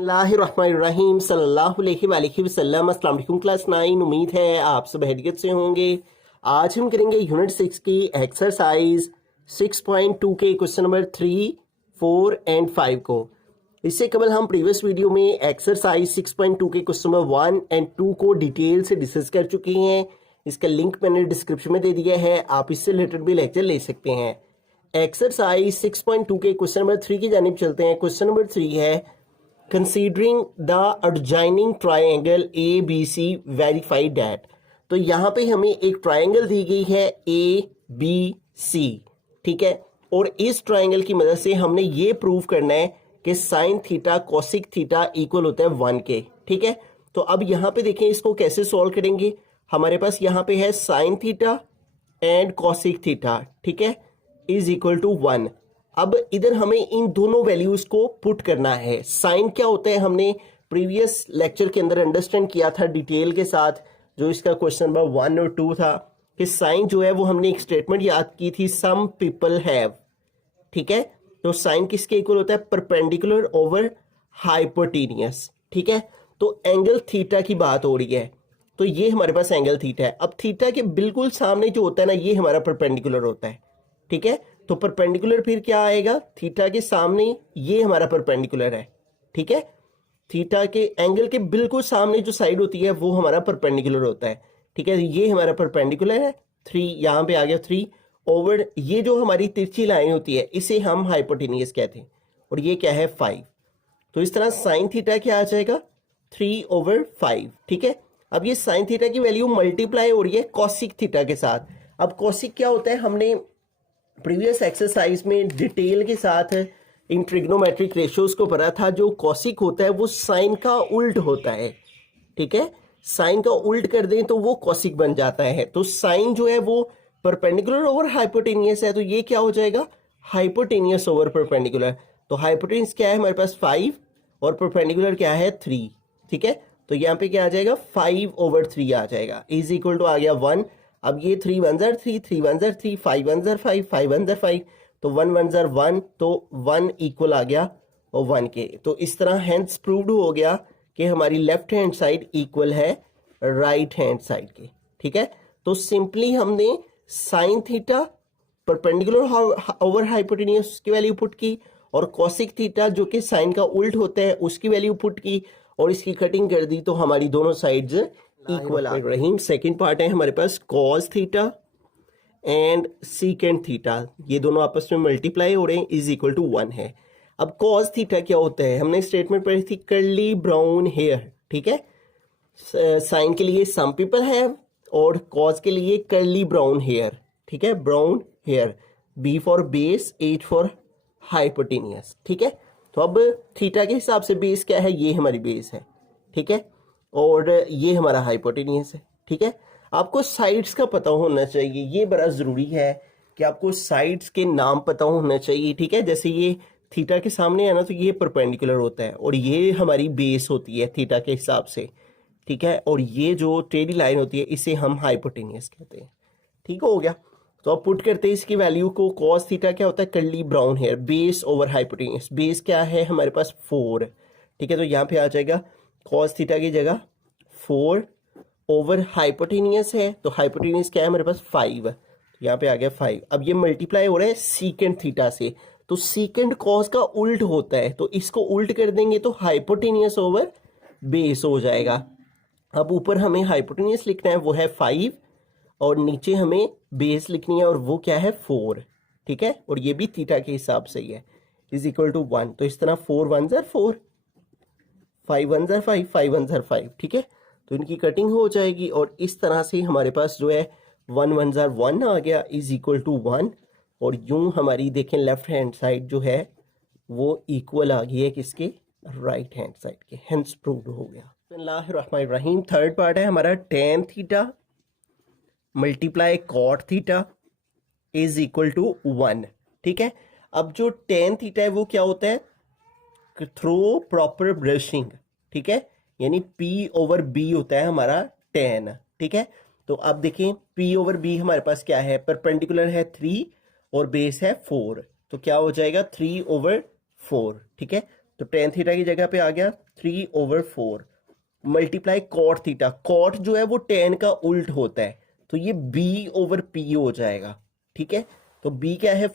बिस्मिल्लाहिर्रहमानिर्रहीम सल्लल्लाहु अलैहि वसल्लम। अस्सलाम वालेकुम क्लास 9। उम्मीद है आप सब हैरियत से होंगे। आज हम करेंगे यूनिट 6 की एक्सरसाइज 6.2 के क्वेश्चन नंबर 3, 4 एंड 5 को। इससे कबल हम प्रीवियस वीडियो में एक्सरसाइज 6.2 के क्वेश्चन नंबर 1 एंड 2 को डिटेल से डिस्कस कर चुके हैं। इसका लिंक मैंने डिस्क्रिप्शन में दे दिया है, आप इससे रिलेटेड भी लेक्चर ले सकते हैं। एक्सरसाइज 6.2 के क्वेश्चन नंबर 3 की जानिब चलते हैं। क्वेश्चन नंबर 3 है Considering the adjoining triangle ABC verify that। तो यहाँ पे हमें एक ट्राइंगल दी गई है ABC, ठीक है, और इस ट्राइंगल की मदद से हमने ये प्रूव करना है कि sine theta cosec theta equal होता है 1 के, ठीक है। तो अब यहाँ पे देखें इसको कैसे सॉल्व करेंगे। हमारे पास यहाँ पे है sine theta and cosec theta, ठीक है, इज इक्वल टू 1। अब इधर हमें इन दोनों वैल्यूज को पुट करना है। साइन क्या होता है हमने प्रीवियस लेक्चर के अंदर अंडरस्टैंड किया था डिटेल के साथ, जो इसका क्वेश्चन नंबर 1 और 2 था, कि साइन जो है वो हमने एक स्टेटमेंट याद की थी, सम पीपल हैव, ठीक है। तो साइन किसके इक्वल होता है, परपेंडिकुलर ओवर हाइपोटेनियस, ठीक है। तो एंगल थीटा की बात हो रही है, तो ये हमारे पास एंगल थीटा है। अब थीटा के बिल्कुल सामने जो होता है ना, ये हमारा परपेंडिकुलर होता है, ठीक है। तो परपेंडिकुलर फिर क्या आएगा, थीटा के सामने ये हमारा परपेंडिकुलर है, ठीक है। थीटा के एंगल के बिल्कुल सामने जो साइड होती है वो हमारा परपेंडिकुलर होता है, ठीक है। ये हमारा परपेंडिकुलर है 3, यहाँ पे आ गया 3 ओवर ये जो हमारी तिरछी लाइन होती है इसे हम हाइपोटेनियस कहते हैं, और ये क्या है 5। तो इस तरह साइन थीटा क्या आ जाएगा 3/5, ठीक है। अब ये साइन थीटा की वैल्यू मल्टीप्लाई हो रही है कॉसिक थीटा के साथ। अब कॉसिक क्या होता है, हमने प्रीवियस एक्सरसाइज में डिटेल के साथ इन ट्रिग्नोमेट्रिक रेशियोज को पढ़ा था। जो कॉसिक होता है वो साइन का उल्ट होता है, ठीक है। साइन का उल्ट कर दें तो वो कॉसिक बन जाता है। तो साइन जो है वो परपेंडिकुलर ओवर हाइपोटेनियस है, तो ये क्या हो जाएगा, हाइपोटेनियस ओवर परपेंडिकुलर। तो हाइपोटेनियस क्या है हमारे पास 5 और परपेंडिकुलर क्या है 3, ठीक है। तो यहाँ पे क्या आ जाएगा 5/3 आ जाएगा, इज इक्वल टू आ गया 1। अब ये 3 1 जार 3, 3 1 जार 3, 5 1 जार 5, 5 1 जार 5, तो 1 1 जार 1, तो 1 इक्वल आ गया और 1 के। तो इस तरह हैंस प्रूव्ड हो गया कि हमारी लेफ्ट हैंड साइड इक्वल है राइट हैंड साइड के, ठीक है। तो सिंपली हमने sine theta perpendicular over hypotenuse की वैल्यू पुट की, और कॉसिक थीटा जो कि साइन का उल्ट होता है उसकी वैल्यू पुट की, और इसकी कटिंग कर दी, तो हमारी दोनों साइड्स इक्वल आ रही। सेकेंड पार्ट है हमारे पास cos theta and secant theta, ये दोनों आपस में मल्टीप्लाई हो रहे हैं, इज इक्वल टू 1 है। अब कॉस थीटा क्या होता है, हमने स्टेटमेंट पढ़ी थी कर्ली ब्राउन हेयर, ठीक है। साइन के लिए सम पीपल हैव और कॉस के लिए कर्ली ब्राउन हेयर, ठीक है, brown hair. B for base, H for hypotenuse, ठीक है। तो अब थीटा के हिसाब से बेस क्या है, ये हमारी बेस है, ठीक है, और ये हमारा हाइपोटेनियस है, ठीक है। आपको साइड्स का पता होना चाहिए, ये बड़ा ज़रूरी है कि आपको साइड्स के नाम पता होना चाहिए, ठीक है। जैसे ये थीटा के सामने है ना, तो ये परपेंडिकुलर होता है, और ये हमारी बेस होती है थीटा के हिसाब से, ठीक है। और ये जो टेढ़ी लाइन होती है इसे हम हाइपोटेनियस कहते हैं, ठीक हो गया। तो अब पुट करते हैं इसकी वैल्यू को। कॉस थीटा क्या होता है, curly brown hair, base over hypotenuse. Base क्या है हमारे पास 4, ठीक है। तो यहाँ पे आ जाएगा कॉस थीटा की जगह 4 ओवर हाइपोटेनियस है, तो हाइपोटेनियस क्या है हमारे पास 5, तो यहाँ पे आ गया 5। अब ये मल्टीप्लाई हो रहा है सीकेंड थीटा से, तो सीकेंड कॉस का उल्ट होता है, तो इसको उल्ट कर देंगे तो हाइपोटेनियस ओवर बेस हो जाएगा। अब ऊपर हमें हाइपोटेनियस लिखना है, वो है 5, और नीचे हमें बेस लिखनी है, और वो क्या है 4, ठीक है। और ये भी थीटा के हिसाब से ही है, इज इक्वल टू 1। तो इस तरह 4 1 जार 4, 5 1 जार 5, 5 1 जार 5, ठीक है। तो इनकी कटिंग हो जाएगी, और इस तरह से हमारे पास जो है 1 1 जार 1 आ गया, इज इक्वल टू 1। और यूं हमारी देखें लेफ्ट हैंड साइड जो है वो इक्वल आ गई है किसके, राइट हैंड साइड के, हेंस प्रूव्ड हो गया। बिस्मिल्लाहिर्रहमानिर्रहीम। थर्ड पार्ट है हमारा tan theta multiply cot theta is equal to 1, ठीक है। अब जो टेन थीटा है वो क्या होता है, थ्रो प्रॉपर ब्रशिंग, ठीक है, यानी P/B होता है हमारा टेन, ठीक है। तो अब देखें P/B हमारे पास क्या है, परपेंडिकुलर है 3 और बेस है 4, तो क्या हो जाएगा 3/4, ठीक है। तो टेन थीटा की जगह पे आ गया 3/4 मल्टीप्लाई कॉट थीटा। कॉट जो है वो tan का उल्ट होता है, तो ये B/P हो जाएगा। ठीक है, तो B क्या है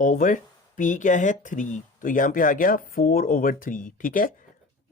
4/P क्या है 3, तो यहाँ पे आ गया 4/3। ठीक है,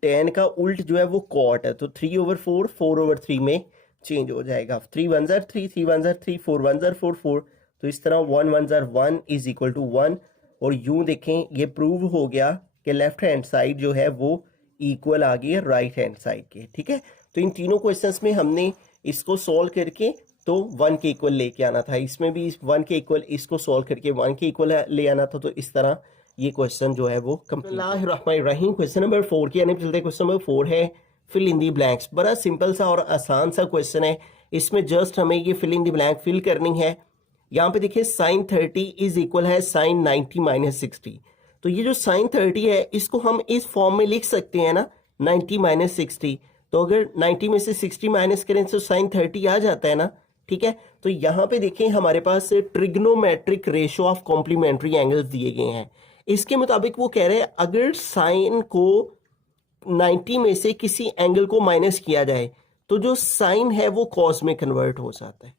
tan का उल्ट जो है वो कॉट है, तो 3/4 4/3 में चेंज हो जाएगा। 3 1 3 3 1 3 4 1 4 4, तो इस तरह 1 1 1 इज इक्वल टू 1। और यूं देखें ये प्रूव हो गया कि लेफ्ट हैंड साइड जो है वो इक्वल आ गई है राइट हैंड साइड के। ठीक है, तो इन तीनों क्वेश्चंस में हमने इसको सॉल्व करके तो 1 के इक्वल लेके आना था, इसमें भी 1 के इक्वल इसको सॉल्व करके 1 के इक्वल ले आना था। तो इस तरह ये क्वेश्चन जो है वो बिस्मिल्लाहिर्रहमानिर्रहीम। क्वेश्चन नंबर 4 की यानी चलते क्वेश्चन नंबर 4 है फिल इन दी ब्लैंक्स। बड़ा सिंपल सा और आसान सा क्वेश्चन है, इसमें जस्ट हमें ये fill in the blank fill करनी है। यहाँ पे देखिए sin 30 इज इक्वल है sin 90 माइनस 60। तो ये जो sin 30 है इसको हम इस फॉर्म में लिख सकते हैं ना, 90 माइनस 60। तो अगर 90 में से 60 माइनस करें तो sin 30 आ जाता है ना। ठीक है, तो यहाँ पे देखें हमारे पास trigonometric ratio of complementary angles दिए गए हैं। इसके मुताबिक वो कह रहे हैं अगर साइन को 90 में से किसी एंगल को माइनस किया जाए तो जो साइन है वो कॉस में कन्वर्ट हो जाता है।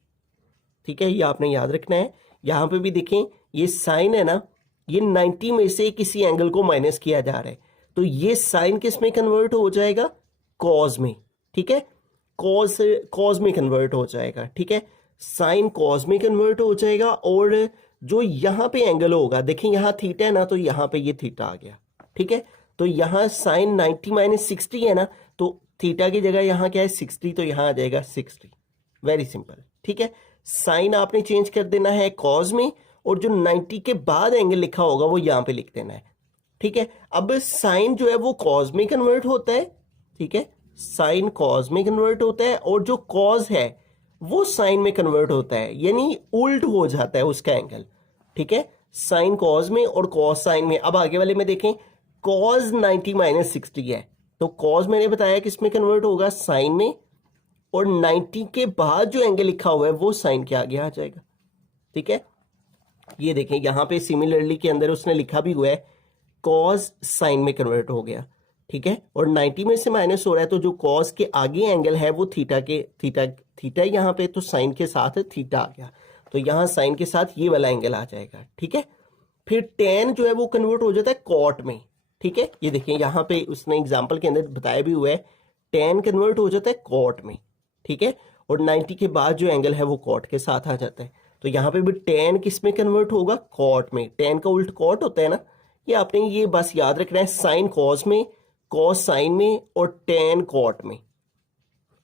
ठीक है, ये आपने याद रखना है। यहाँ पे भी देखें ये साइन है ना, ये 90 में से किसी एंगल को माइनस किया जा रहा है, तो ये साइन किस में कन्वर्ट हो जाएगा, कॉस में। ठीक है, कॉस में कन्वर्ट हो जाएगा। ठीक है, साइन कॉस में कन्वर्ट हो जाएगा। और जो यहाँ पे एंगल होगा, देखें यहाँ थीटा है ना, तो यहाँ पे ये थीटा आ गया। ठीक है, तो यहाँ साइन 90 माइनस 60 है ना, तो थीटा की जगह यहाँ क्या है 60, तो यहाँ आ जाएगा 60। Very simple. ठीक है, साइन आपने चेंज कर देना है कॉस में, और जो 90 के बाद एंगल लिखा होगा वो यहाँ पे लिख देना है। ठीक है, अब साइन जो है वो कॉस में कन्वर्ट होता है। ठीक है, साइन कॉस में कन्वर्ट होता है, और जो कॉस है वो साइन में कन्वर्ट होता है, यानी उल्ट हो जाता है उसका एंगल। ठीक है, साइन कॉस में और कॉस साइन में। अब आगे वाले में देखें, कॉस 90 माइनस 60 है, तो कॉस मैंने बताया किस में कन्वर्ट होगा, साइन में, और 90 के बाद जो एंगल लिखा हुआ है वो साइन के आगे आ जाएगा। ठीक है, ये देखें यहाँ पे सिमिलरली के अंदर उसने लिखा भी हुआ है कॉस साइन में कन्वर्ट हो गया। ठीक है, और 90 में से माइनस हो रहा है, तो जो कॉस के आगे एंगल है वो थीटा यहाँ पे, तो साइन के साथ थीटा आ गया, तो यहाँ साइन के साथ ये वाला एंगल आ जाएगा। ठीक है, फिर टेन जो है वो कन्वर्ट हो जाता है कॉट में। ठीक है, ये देखिए यहाँ पे उसने एग्जाम्पल के अंदर बताया भी हुआ है, टेन कन्वर्ट हो जाता है कॉट में। ठीक है, और 90 के बाद जो एंगल है वो कॉट के साथ आ जाता है, तो यहाँ पे भी टेन किस में कन्वर्ट होगा, कॉट में। टेन का उल्ट कॉट होता है ना, ये आपने ये बस याद रखना है, साइन कॉस में, कॉस साइन में, और टेन कॉट में।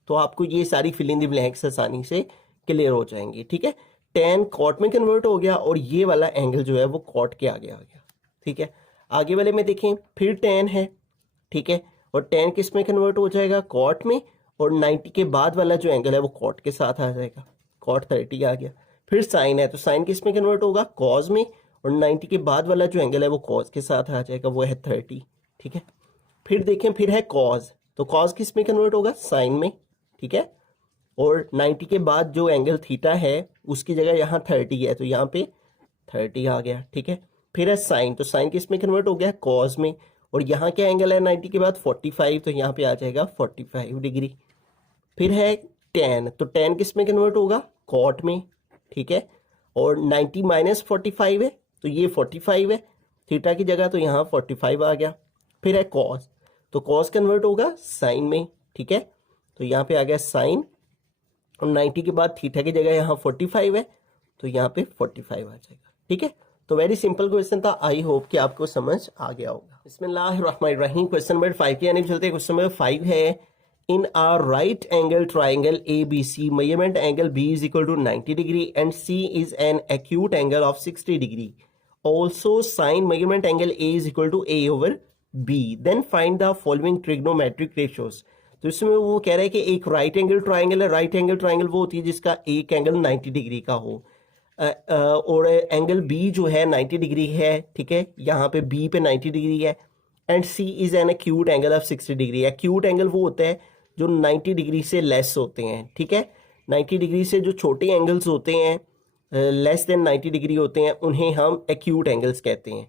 तो आपको ये सारी फिल इन द ब्लैंक्स आसानी से क्लियर हो जाएंगी। ठीक है, टेन कॉट में कन्वर्ट हो गया, और ये वाला एंगल जो है वो कॉट के आगे आ गया। ठीक है, आगे वाले में देखें फिर टेन है। ठीक है, और टेन किस में कन्वर्ट हो जाएगा, कॉट में, और 90 के बाद वाला जो एंगल है वो कॉट के साथ आ जाएगा, कॉट 30 आ गया। फिर साइन है, तो साइन किस में कन्वर्ट होगा, कॉस में, और 90 के बाद वाला जो एंगल है वो कॉस के साथ आ जाएगा, वो है 30। ठीक है, फिर देखें फिर है कॉस, तो कॉस किस में कन्वर्ट होगा, साइन में। ठीक है, और 90 के बाद जो एंगल थीटा है उसकी जगह यहाँ 30 है, तो यहाँ पे 30 आ गया। ठीक है, फिर है साइन, तो साइन किस में कन्वर्ट हो गया, कॉस में, और यहाँ क्या एंगल है 90 के बाद 45, तो यहाँ पे आ जाएगा 45 डिग्री। फिर है टेन, तो टेन किस में कन्वर्ट होगा, कॉट में। ठीक है, और 90 माइनस 45 है, तो ये 45 है थीटा की जगह, तो यहाँ 45 आ गया। फिर है कॉस, तो कॉस कन्वर्ट होगा साइन में। ठीक है, तो यहाँ पे आ गया साइन, और 90 के बाद थीटा की जगह यहाँ 45 है, तो यहाँ पे 45 आ जाएगा। ठीक है, तो वेरी सिंपल क्वेश्चन था, आई होप कि आपको समझ आ गया होगा। बिस्मिल्लाहिर्रहमानिर्रहीम। क्वेश्चन नंबर 5 की यानी चलते क्वेश्चन नंबर 5 है, in a right angle triangle ABC, measurement angle B is equal to 90 degree and C is an acute angle of 60 degree. Also sin measurement angle A is equal to A over B. Then find the following trigonometric ratios. तो इसमें वो कह रहा है कि एक right angle triangle है। Right angle triangle वो होती है जिसका एक एंगल 90 डिग्री का हो, और एंगल बी जो है 90 डिग्री है। ठीक है, यहाँ पे बी पे 90 डिग्री है, and C is an acute angle of 60 degree. Acute angle वो होता है जो 90 डिग्री से लेस होते हैं। ठीक है, 90 डिग्री से जो छोटे एंगल्स होते हैं, लेस देन 90 डिग्री होते हैं, उन्हें हम एक्यूट एंगल्स कहते हैं।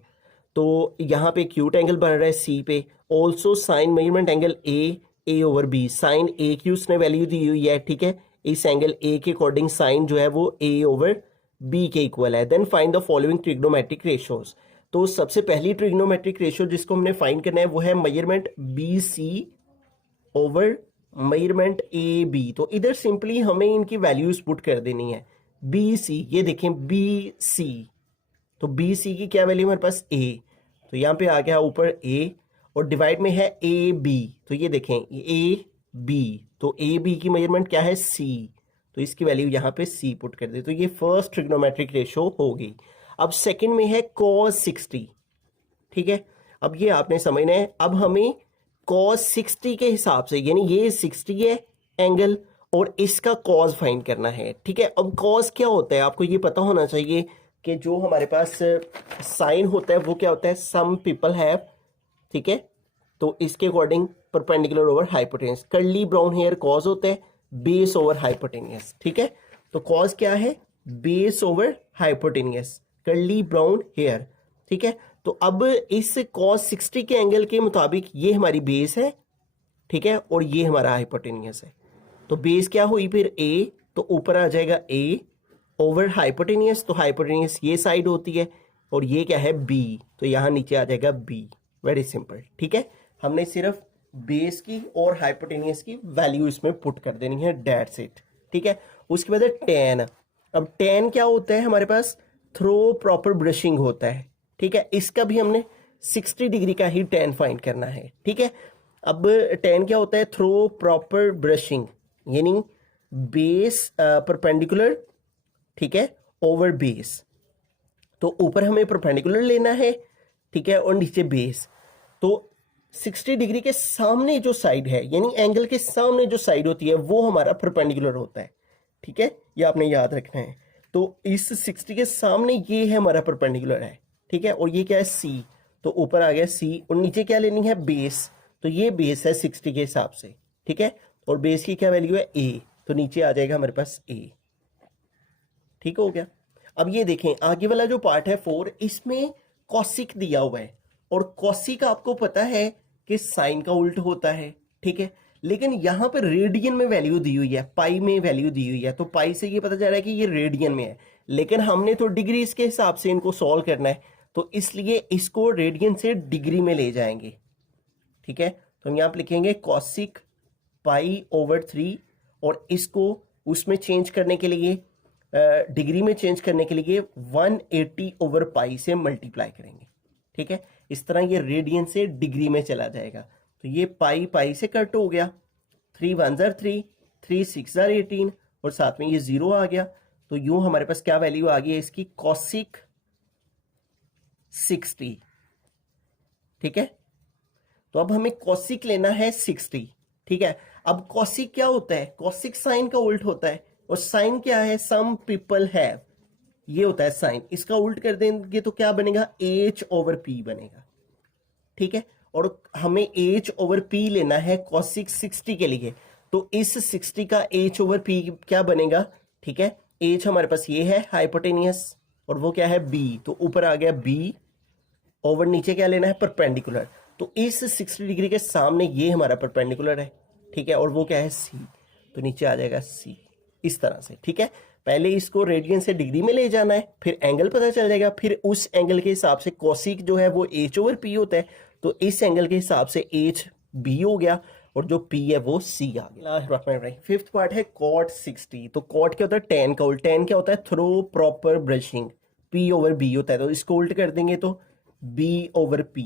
तो यहाँ पे एक्यूट एंगल बन रहा है सी पे। Also sine measurement angle A over B, sine A की उसने वैल्यू दी हुई है, ठीक है। इस एंगल ए के अकॉर्डिंग साइन जो है वो ए ओवर बी के इक्वल है। Then find the following trigonometric ratios. तो सबसे पहली ट्रिग्नोमेट्रिक रेशियो जिसको हमने फाइंड करना है वो है measurement B C over measurement A B. तो इधर सिंपली हमें इनकी वैल्यूज पुट कर देनी है। बी सी, ये देखें बी सी, तो बी सी की क्या वैल्यू हमारे पास ए, तो यहाँ पे आ गया ऊपर ए, और डिवाइड में है ए बी, तो ये देखें ए बी, तो ए बी की मेजरमेंट क्या है सी, तो इसकी वैल्यू यहाँ पे सी पुट कर दे। तो ये फर्स्ट ट्रिग्नोमेट्रिक रेशियो होगी। अब सेकंड में है cos 60, ठीक है। अब ये आपने समझना है, अब हमें cos 60 के हिसाब से, यानी ये 60 है एंगल और इसका cos फाइंड करना है, ठीक है। अब cos क्या होता है आपको ये पता होना चाहिए कि जो हमारे पास साइन होता है वो क्या होता है, सम पीपल हैव, ठीक है। तो इसके according perpendicular over hypotenuse, curly brown hair cos होता है बेस ओवर हाइपोटेन्यूस, ठीक है। तो cos क्या है, base over hypotenuse, curly brown hair, ठीक है। तो अब इस cos 60 के एंगल के मुताबिक ये हमारी बेस है, ठीक है, और ये हमारा हाइपोटेन्यूस है। तो बेस क्या हुई फिर a, तो ऊपर आ जाएगा a ओवर हाइपोटेन्यूस, तो हाइपोटेन्यूस ये साइड होती है, और ये क्या है b, तो यहां नीचे आ जाएगा b। वेरी सिंपल, ठीक है। हमने सिर्फ बेस की और हाइपोटेन्यूस की वैल्यू इसमें पुट कर देनी है, दैट्स इट, ठीक है। उसके बाद tan। अब tan क्या होता है हमारे पास, थ्रो प्रॉपर ब्रशिंग होता है, ठीक है। इसका भी हमने 60 डिग्री का ही tan फाइंड करना है, ठीक है। अब tan क्या होता है, थ्रो प्रॉपर ब्रशिंग, यानी बेस परपेंडिकुलर, ठीक है, ओवर बेस। तो ऊपर हमें परपेंडिकुलर लेना है, ठीक है, और नीचे बेस। तो 60 डिग्री के सामने जो साइड है, यानी एंगल के सामने जो साइड होती है वो हमारा परपेंडिकुलर होता है, ठीक है, ये आपने याद रखना है। तो इस 60 के सामने ये है हमारा परपेंडिकुलर है, ठीक है, और ये क्या है सी, तो ऊपर आ गया सी, और नीचे क्या लेनी है बेस, तो ये बेस है 60 के हिसाब से, ठीक है, और बेस की क्या वैल्यू है ए, तो नीचे आ जाएगा हमारे पास ए, ठीक हो गया। अब ये देखें आगे वाला जो पार्ट है 4, इसमें कॉसिक दिया हुआ है, और कॉसिक आपको पता है कि साइन का उल्ट होता है, ठीक है, लेकिन यहां पर रेडियन में वैल्यू दी हुई है, पाई में वैल्यू दी हुई है, तो पाई से ये पता चल रहा है कि ये रेडियन में है, लेकिन हमने तो डिग्री के हिसाब से इनको सॉल्व करना है, तो इसलिए इसको रेडियन से डिग्री में ले जाएंगे, ठीक है। तो हम यहां पर लिखेंगे कॉसिक पाई ओवर 3, और इसको उसमें चेंज करने के लिए, डिग्री में चेंज करने के लिए 180 ओवर पाई से मल्टीप्लाई करेंगे, ठीक है। इस तरह ये रेडियन से डिग्री में चला जाएगा, तो ये पाई पाई से कट हो गया, 3 1 3, 3 6 18, और साथ में ये 0 आ गया। तो यूं हमारे पास क्या वैल्यू आ गई है इसकी, कॉसिक 60, ठीक है। तो अब हमें कॉसिक लेना है 60, ठीक है। अब कॉसिक क्या होता है, कॉसिक साइन का उल्ट होता है, और साइन क्या है, सम पीपल हैव, ये होता है साइन, इसका उल्ट कर देंगे तो क्या बनेगा, h ओवर p बनेगा, ठीक है। और हमें h ओवर p लेना है कॉसिक 60 के लिए, तो इस 60 का h ओवर p क्या बनेगा, ठीक है। h हमारे पास ये है हाइपोटेनियस, और वो क्या है b, तो ऊपर आ गया b ओवर नीचे क्या लेना है, परपेंडिकुलर। तो इस 60 डिग्री के सामने ये हमारा परपेंडिकुलर है, ठीक है, और वो क्या है c, तो नीचे आ जाएगा c, इस तरह से, ठीक है। पहले इसको रेडियन से डिग्री में ले जाना है, फिर एंगल पता चल जाएगा, फिर उस एंगल के हिसाब से कॉसिक जो है वो h ओवर p होता है, तो इस एंगल के हिसाब से h b हो गया, और जो p है वो c आ गया। फिफ्थ पार्ट है cot 60। तो cot क्या होता है, tan का उल्ट, tan क्या होता है, through proper brushing, p over b होता है, तो इसको उल्ट कर देंगे तो b ओवर p,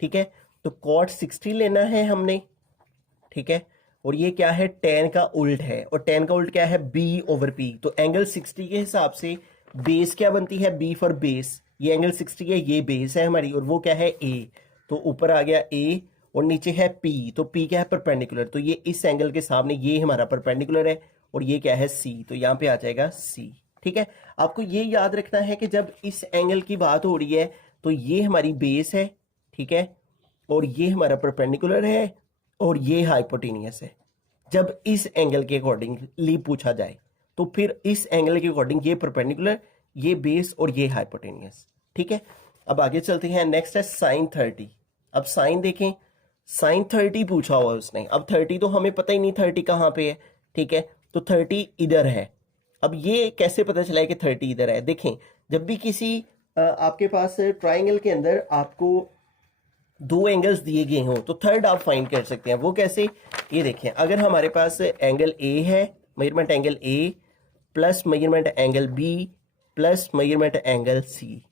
ठीक है। तो cot 60 लेना है हमने, ठीक है, और ये क्या है, tan का उल्ट है, और tan का उल्ट क्या है, b ओवर p। तो एंगल 60 के हिसाब से बेस क्या बनती है, b फॉर बेस, ये एंगल 60 है, ये बेस है हमारी, और वो क्या है a, तो ऊपर आ गया a, और नीचे है p, तो p क्या है, परपेंडिकुलर, तो ये इस एंगल के सामने ये हमारा परपेंडिकुलर है, और ये क्या है c, तो यहाँ पे आ जाएगा c, ठीक है। आपको ये याद रखना है कि जब इस एंगल की बात हो रही है तो ये हमारी बेस है, ठीक है, और ये हमारा परपेंडिकुलर है, और ये हाइपोटेनियस है। जब इस एंगल के अकॉर्डिंगली पूछा जाए तो फिर इस एंगल के अकॉर्डिंग ये परपेंडिकुलर, ये बेस, और ये हाइपोटेनियस, ठीक है। अब आगे चलते हैं, नेक्स्ट है साइन 30। अब साइन देखें, साइन 30 पूछा हुआ उसने। अब 30 तो हमें पता ही नहीं 30 कहाँ पे है, ठीक है, तो 30 इधर है। अब ये कैसे पता चला है कि 30 इधर है? देखें, जब भी किसी आपके पास ट्राइंगल के अंदर आपको दो एंगल्स दिए गए हों तो थर्ड आप फाइंड कर सकते हैं। वो कैसे? ये देखें, अगर हमारे पास एंगल ए है, measurement angle A plus measurement angle B plus measurement angle C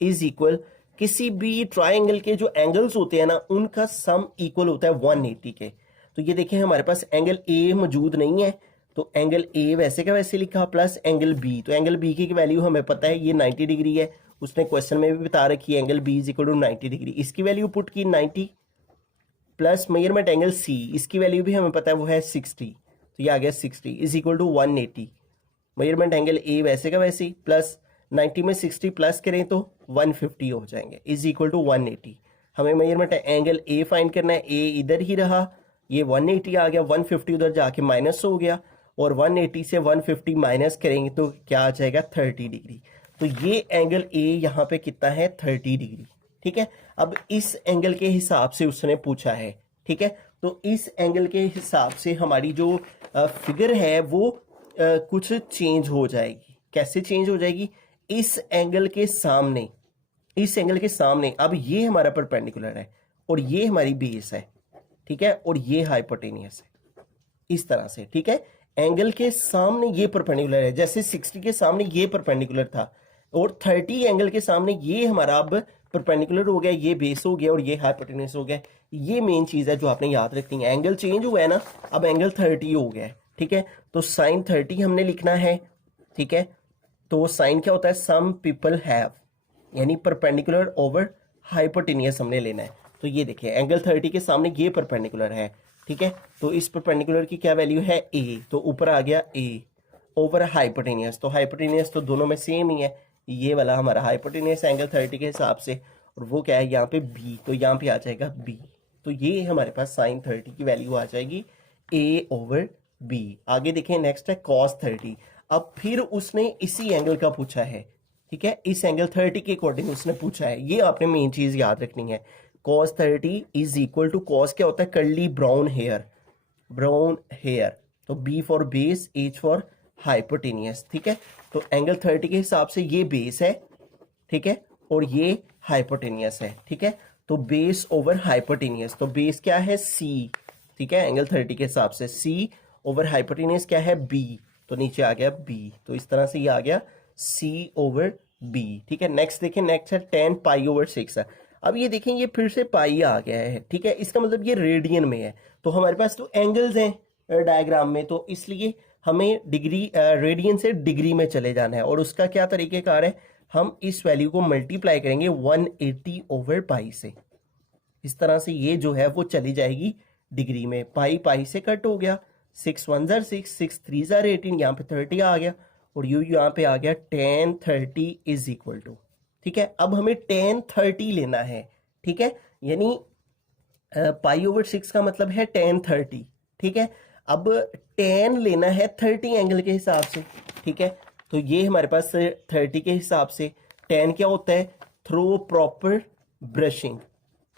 is equal, किसी भी ट्राइंगल के जो एंगल्स होते हैं ना उनका सम इक्वल होता है 180 के। तो ये देखें, हमारे पास एंगल ए मौजूद नहीं है, तो एंगल ए वैसे का वैसे लिखा, प्लस एंगल बी, तो एंगल बी की वैल्यू हमें पता है ये 90 डिग्री है, उसने क्वेश्चन में भी बता रखी है angle B is equal to 90 degree. इसकी वैल्यू पुट की 90 प्लस मेजरमेंट एंगल सी, इसकी वैल्यू भी हमें पता है वो है 60, तो ये आ गया 60 is equal to 180। Measurement angle A वैसे का वैसे प्लस 90 में 60 प्लस करें तो 150 हो जाएंगे इज इक्वल टू 180। हमें मेजरमेंट एंगल ए फाइंड करना है, ए इधर ही रहा, ये 180 आ गया, 150 उधर जाके माइनस हो गया, और 180 से 150 माइनस करेंगे तो क्या आ जाएगा 30 डिग्री। तो ये एंगल ए यहाँ पे कितना है 30 डिग्री, ठीक है। अब इस एंगल के हिसाब से उसने पूछा है, ठीक है, तो इस एंगल के हिसाब से हमारी जो फिगर है वो कुछ चेंज हो जाएगी। कैसे चेंज हो जाएगी? इस एंगल के सामने, इस एंगल के सामने अब ये हमारा परपेंडिकुलर है और ये हमारी बेस है, ठीक है, और ये हाइपोटेनियस है, इस तरह से, ठीक है। एंगल के सामने ये परपेंडिकुलर है, जैसे 60 के सामने ये परपेंडिकुलर था, और 30 एंगल के सामने ये हमारा अब परपेंडिकुलर हो गया, ये बेस हो गया और ये हाइपोटेनियस हो गया। ये मेन चीज है जो आपने याद रखनी है। एंगल चेंज हुआ है ना, अब एंगल 30 हो गया है, ठीक है, तो साइन 30 हमने लिखना है, ठीक है। तो साइन क्या होता है? सम पीपल हैव, यानी परपेंडिकुलर ओवर हाइपोटेनियस हमने लेना है। तो ये देखिए, एंगल 30 के सामने ये परपेंडिकुलर है, ठीक है, तो इस परपेंडिकुलर की क्या वैल्यू है? ए, तो ऊपर आ गया ए ओवर हाइपोटेनियस, तो हाइपोटेनियस तो दोनों में सेम ही है, ये वाला हमारा हाइपोटेनियस एंगल 30 के हिसाब से, और वो क्या है यहाँ पे बी, तो यहाँ पे आ जाएगा बी। तो ये हमारे पास साइन 30 की वैल्यू आ जाएगी ए ओवर बी। आगे देखें, नेक्स्ट है कॉस 30। अब फिर उसने इसी एंगल का पूछा है, ठीक है, इस एंगल 30 के अकॉर्डिंग उसने पूछा है। ये आपने मेन चीज याद रखनी है, cos 30 is equal to, cos क्या होता है? Curly brown hair, brown hair, तो B for base, H for hypotenuse, ठीक है। तो एंगल 30 के हिसाब से ये बेस है, ठीक है, और ये हाइपोटेनियस है, ठीक है, तो बेस ओवर हाइपोटेनियस, तो बेस क्या है? सी, ठीक है, एंगल 30 के हिसाब से सी ओवर हाइपोटेनियस क्या है? बी, तो नीचे आ गया बी, तो इस तरह से ये आ गया सी ओवर बी, ठीक है। नेक्स्ट देखें, नेक्स्ट है 10 पाई ओवर 6 है। अब ये देखें, ये फिर से पाई आ गया है, ठीक है, इसका मतलब ये रेडियन में है, तो हमारे पास तो एंगल्स हैं डायग्राम में, तो इसलिए हमें डिग्री रेडियन से डिग्री में चले जाना है, और उसका क्या तरीकेकार है? हम इस वैल्यू को मल्टीप्लाई करेंगे 180 ओवर पाई से, इस तरह से ये जो है वो चली जाएगी डिग्री में। पाई पाई से कट हो गया, 6 1 जार 6, 6 3 जार 18, यहाँ पे 30 आ गया, और यू यहाँ पे आ गया 10 30 इज इक्वल टू, ठीक है। अब हमें 10 30 लेना है, ठीक है, यानी पाई ओवर 6 का मतलब है 10 30, ठीक है। अब 10 लेना है 30 एंगल के हिसाब से, ठीक है, तो ये हमारे पास 30 के हिसाब से 10 क्या होता है? थ्रो प्रॉपर ब्रशिंग,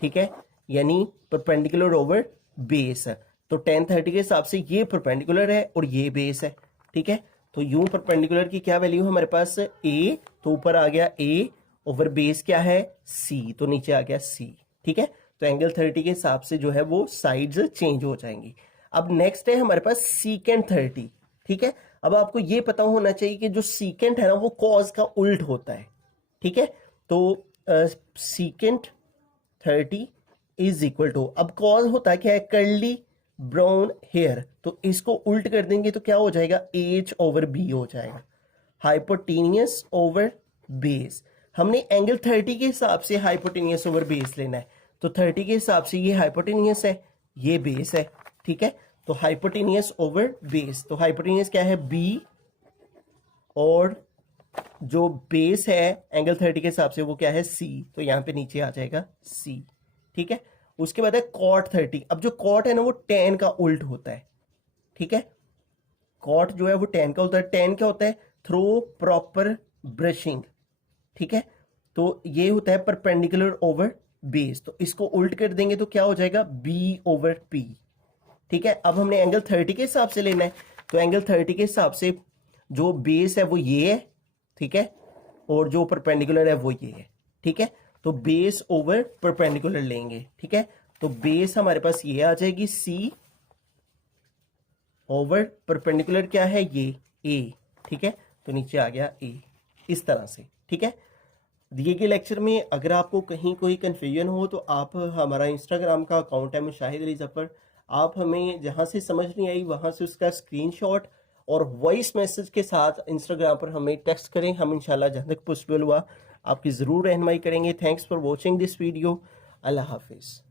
ठीक है, यानी परपेंडिकुलर ओवर बेस, तो 10 30 के हिसाब से ये परपेंडिकुलर है और ये बेस है, ठीक है। तो यूं परपेंडिकुलर की क्या वैल्यू हमारे पास? ए, तो ऊपर आ गया ए ओवर बेस क्या है? सी, तो नीचे आ गया सी, ठीक है। तो एंगल 30 के हिसाब से जो है वो साइड्स चेंज हो जाएंगी। अब नेक्स्ट है हमारे पास सीकेंट 30, ठीक है। अब आपको ये पता होना चाहिए कि जो सीकेंट है ना वो कॉज का उल्ट होता है, ठीक है। तो सीकेंट 30 इज इक्वल टू, अब कॉज होता है क्या है? कर्ली ब्राउन हेयर, तो इसको उल्ट कर देंगे तो क्या हो जाएगा? एच ओवर बी हो जाएगा, हाइपोटेनियस ओवर बेस। हमने एंगल 30 के हिसाब से हाइपोटेनियस ओवर बेस लेना है, तो 30 के हिसाब से ये हाइपोटेनियस है, ये बेस है, ठीक है। तो हाइपोटेनियस ओवर बेस, तो हाइपोटेनियस क्या है? बी, और जो बेस है एंगल 30 के हिसाब से वो क्या है? सी, तो यहां पे नीचे आ जाएगा सी, ठीक है। उसके बाद है कॉट 30। अब जो कॉट है ना वो tan का उल्ट होता है, ठीक है, कॉट जो है वो tan का होता है। tan क्या होता है? थ्रो प्रॉपर ब्रशिंग, ठीक है, तो ये होता है परपेंडिकुलर ओवर बेस, तो इसको उल्ट कर देंगे तो क्या हो जाएगा, बी ओवर पी। ठीक है, अब हमने एंगल 30 के हिसाब से लेना है, तो एंगल 30 के हिसाब से जो बेस है वो ये है, ठीक है, और जो परपेंडिकुलर है वो ये है। ठीक है, तो बेस ओवर परपेंडिकुलर लेंगे। ठीक है, तो बेस हमारे पास ये आ जाएगी सी ओवर परपेंडिकुलर क्या है ये ए। ठीक है, तो नीचे आ गया ए इस तरह से। ठीक है, दिए गए लेक्चर में अगर आपको कहीं कोई कन्फ्यूजन हो तो आप हमारा इंस्टाग्राम का अकाउंट है मुशाहिद अली जफर, आप हमें जहां से समझ नहीं आई वहां से उसका स्क्रीनशॉट और वॉइस मैसेज के साथ इंस्टाग्राम पर हमें टेक्स्ट करें, हम इंशाल्लाह जहां तक पॉसिबल हुआ आपकी ज़रूर रहनुमाई करेंगे। Thanks for watching this video. Allah हाफिज़।